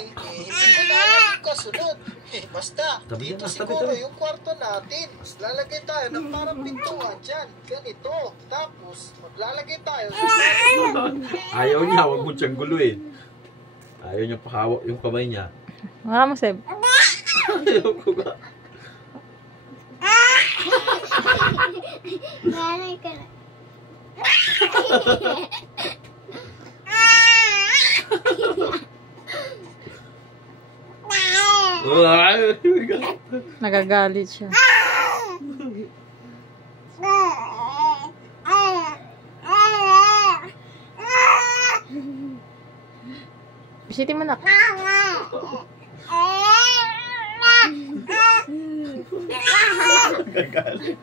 hindi ko na alam yung kasunod. Basta, Tabi dito yan, siguro tabi. yung kwarto natin. Mas lalagay tayo ng parang pintuan dyan. Ganito. Tapos, maglalagay tayo sa Ayaw niya, huwag mo siyang guluhin. Ayaw niya pakawak yung kamay niya. Wala mo, Seb. Ayaw ko ba? Nanay ka na. Nagagalit siya. Bisitin mo na. Gagalit.